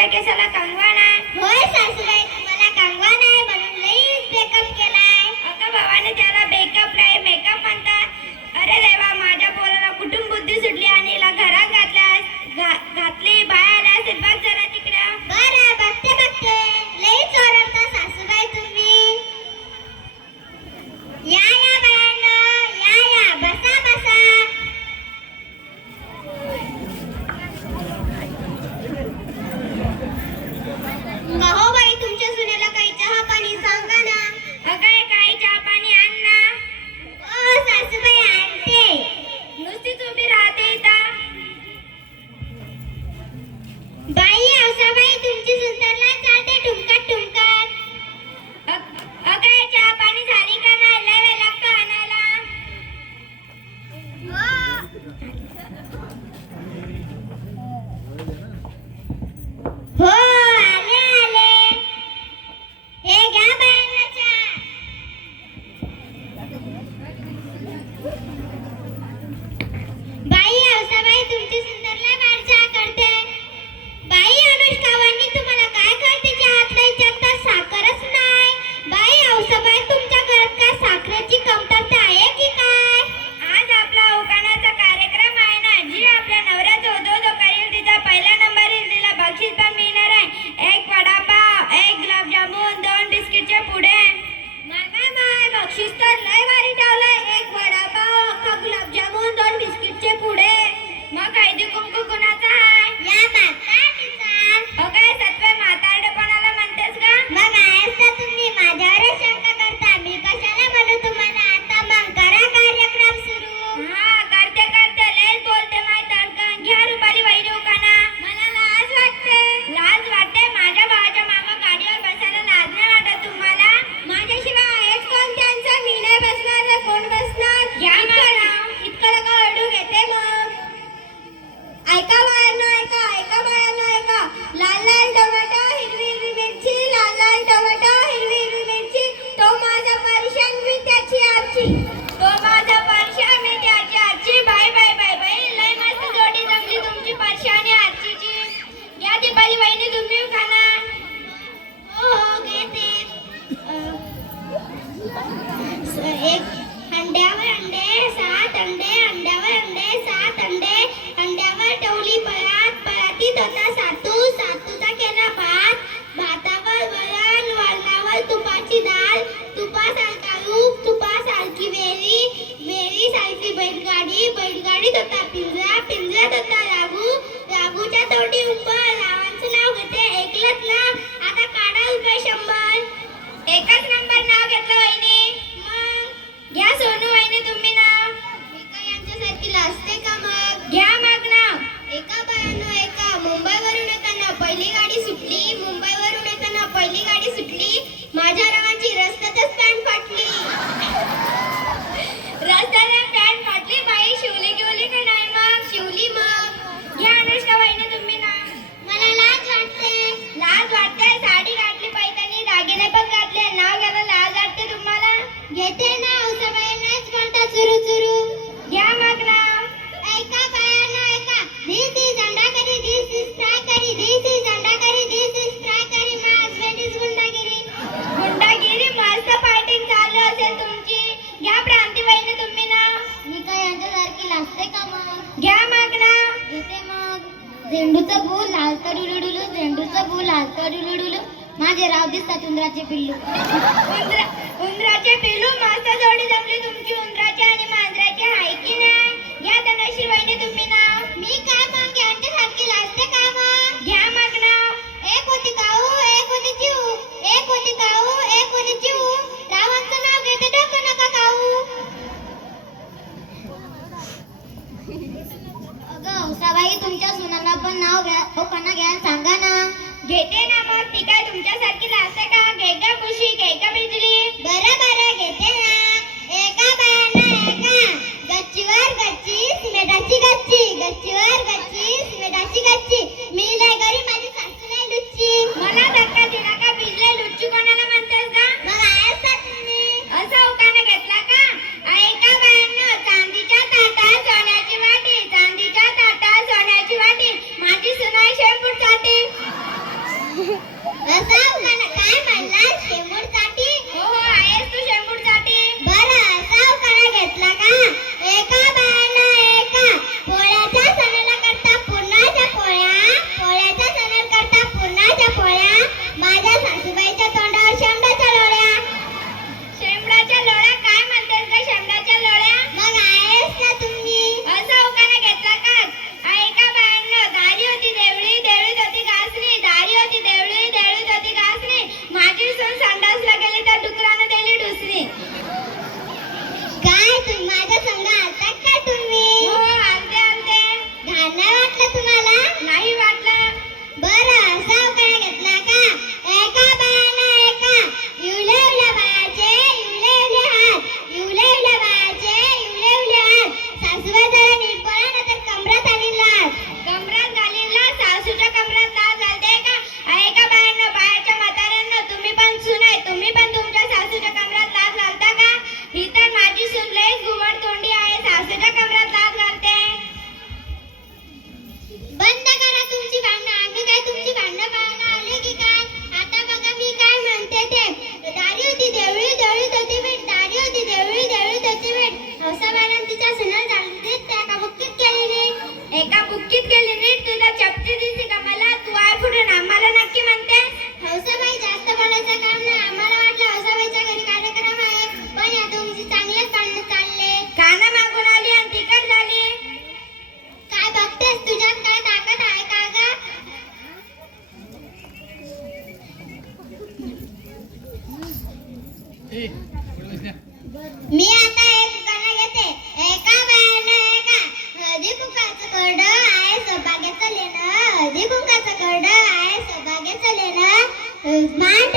माझ्या केसाला कंगवा नाही. होय सासूबाई, तुम्हाला कंगवा नाही म्हणून लईच मेकअप केलाय. अगं भावाने त्याला बेकअप नाही मेकअप म्हणतात. अरे देवा, माझ्या पोराला कुठून बुद्धी सुटली आणि हिला घरात घातली. बाया आल्या असेल बघ जरा तिकडं. बरं, बघते बघते. लईच ओरडता सासूबाई तुम्ही. या या बायांनो, या बसा बसा. कहो बाई, तुमच्या सुनेला काही चहा पाणी सांगा ना. अगं काही चहा पाणी आण ना. ओ सासूबाई, आणते. नुसतीच उभी राहते इथं. बाई औसाबाई, तुमची सुंदरला चालते ठुमकत ठुमकत. अगं चहा पाणी झाली का नाही? लय वेळ लागतो आणायला. हो, आले आले. हे घ्या बायांना चहा. बाई औसाबाई, तुमची सुंदरला बाहेर चहा करते. बाई अनुष्कावांनी, तुम्हाला काय करते चहातलं विचारता? साखरच नाही. बाई औसाबाई, तुमच्या घरात काय साखरेची कमतरता आहे की काय? आज आपला उखाण्याचा कार्यक्रम आहे ना. जी आपल्या नवऱ्याचा उद्योग करेल तिचा पहिला नंबर येईल. तिला बक्षीस पण मिळणार आहे. 1 वडापाव, 1 गुलाबजामुन, 2 बिस्किटचे पुडे. माय बक्षीस तर लय भारी ठेवलंय. 1 वडापाव, अख्खा गुलाबजामुन, 2 बिस्किटचे पुडे. मग हळदी कुंकू कुणाचा आहे? या म्हातारडीचा. अगं सत्वे म्हातारडेपणाला म्हणतेस का? मग आहेस तर तुम्ही माझ्यावरच शंका करता. मी कशाला म्हणू तुम्हाला? आता मग करा कार्यक्रम सुरू. हा, करते लयच बोलते माय तडकन. घ्या रुपाली वहिनी उखाणा. मला लाज वाटते. लाज वाटते? माझ्या भावाच्या मागं गाडीवर बसायला लाज नाही वाटत तुम्हाला? माझ्याशिवाय आहेच कोण त्यांचा? मी नाही बसणार तर कोण बसणार? घ्या मला. इतकं नका ओरडू, घेते मग. ऐका बायांनो, ऐका बायांनो, ऐका. लाल लाल टोमॅटो, हिरवी हिरवी मिरची. लाल लाल टोमॅटो, हिरवी हिरवी मिरची. तो माझा परशान, मी त्याची आरची. तो माझा परशा, मी त्याची आजची. Bye bye bye bye. लय मस्त जोडी जमली तुमची परशा आणि आजचीची. घ्या दीपाली वहिनी तुम्ही उखाणा. हो, घेते. एक अंड्यावर अंडे, 7 अंडे. अंड्यावर अंडे, 7 अंडे. अंड्यावर ठेवली परात. परातीत होता सातू. सातूचा केला भात. भातावर वरण. वरणावर तुपाची डाळ. तुपासारखा रूप. तुपासारखी वेरी. वेरीसारखी बैलगाडी. बैलगाडीत होता पिंजरा. पिंजऱ्यात होता राघू. राघूच्या तोंडी उंबर. रावांचं नाव घेते. ऐकलत ना? आता काढा रुपये 100. एकच नंबर नाव घेतलं वहिनी. मग घ्या सोनू वहिनी तुम्ही नाव. मी काय यांच्यासारखी लाजते का मग? घ्या मग नाव. एका बायांनो, एका. मुंबईवरून येताना पहिली गाडी सुटली. मुंबईवरून येताना पहिली गाडी सुटली. माझ्या रावांची रस्त्यातच पॅन्ट फाटली. रस्त्याने पॅन्ट फाटली. बाई शिवली का नाही? मग शिवली मग. घ्या अनुष्का वहिनी तुम्ही नाव. मला लाज वाटते. लाज वाटते? साडी घातली, पैठणी दागिने पण घातले. नाव घ्यायला लाज वाटते तुम्हाला? घेते ना औसाबाई, नाहीच म्हणता चुरू चुरू. घ्या मग नाव. ऐका बायांनो, ऐका. This is curry. This is फ्रायकरी. This is curry. This is फ्रायकरी. My husband is गुंडागिरी. गुंडागिरी? मस्त फायटिंग चालू असेल तुमची. घ्या प्रांती वहिनी तुम्ही नाव. मी काय यांच्यासारखी लाजते का मग? घ्या मग नाव. घेते मग. झेंडूचं फूल लालतं डुलुडुलु. झेंडूचं फूल लालतं डुलुडुलु. माझे राव दिसतात उंदराचे पिल्लू. उंदराचे पिल्लू? मस्त जोडी जमली तुमची. उंदराची आणि मांजराची आहे की नाही? घ्या धनश्री वहिनी तुम्ही नाव. मी काय मग यांच्यासारखी लाजते का मग? घ्या मग नाव. एक होती काऊ, एक होती चिऊ. एक होती काऊ, एक होती चिऊ. रावांचं नाव घेते, डोकं नका खाऊ. अगं औसाबाई, तुमच्या सुनाला पण नाव घ्या, लोकांना घ्यायला सांगा ना. घेते ना मग. ती काय तुमच्यासारखी लाजते का? घे का खुशी, घे का बिजली. बरं घेते ना. एका बायांना, एका. गच्चीवर गच्ची, सिमेंटाची गच्ची. गच्चीवर गच्ची, सिमेंटाची गच्ची. मी लय गरीब, माझी सासू लय लुच्ची. मला धक्का दिला का? भिजले लुच्ची कोणाला म्हणतेस का? मग आहेस का तुम्ही? असं उखाणा घेतला का? ऐका बायांनो, चांदीच्या ताटात सोन्याची वाटी. चांदीच्या ताटात सोन्याची वाटी. माझी सुनाई शेपूट साठी. तुम्ही माझ्या संग आलता का तुम्ही हो आलते आलते. घाण नाही वाटलं तुम्हाला नाही वाटलं. बरं सावकार घेतला का एका बायाला एका इवले इवले बायाचे इवले इवले हात इवले इवले बायाचे इवले इवले हात सासूबाई जरा नीट बोला ना तर कमरात आणीन लाथ. कमरात घालीनला सासूच्या कमरात लाज घालते का? ऐका बायांनो, बायाच्या म्हाताऱ्यांनो, तुम्ही पण सून आहे, तुम्ही पण तुमच्या सासूच्या कमरात लाज घालता का? ही तर माझी सून लयच घुबड तोंडी आहे, सासूच्या कमरात लाज घालते. बंद करा तुमची भांडणं आम्ही काय तुमची भांडणं पाहायला आले की काय आता बघा मी काय म्हणते ते दारी होती देवळी देवळी होती भेट दारी होती देवळी देवळी होती भेट हौसाबाईला तिच्या सुना झाली त्या का बुक्कीत केली नाही एका बुक्कीत गेली नीट, तुला चपटी दिसली का मला? तू आहे फुटून आम्हाला नक्की म्हणते. हौसाबाई जास्त बोलायचं काम नाही आम्हाला वाटलं हौसाबाईच्या घरी कार्यक्रम आहे पण या तुमची चांगलेच भांडणं चालले काना मागून आली आणि तिकट झाली. काय बघतेस तुझ्यात काय ताकद आहे का ग मी आता एक गाणं घेते एका बायानं एका हळदी कुंकाचं करडं आहे सौभाग्याचं लेणं हळदी कुंकाचं करडं आहे सौभाग्याचं लेणं मान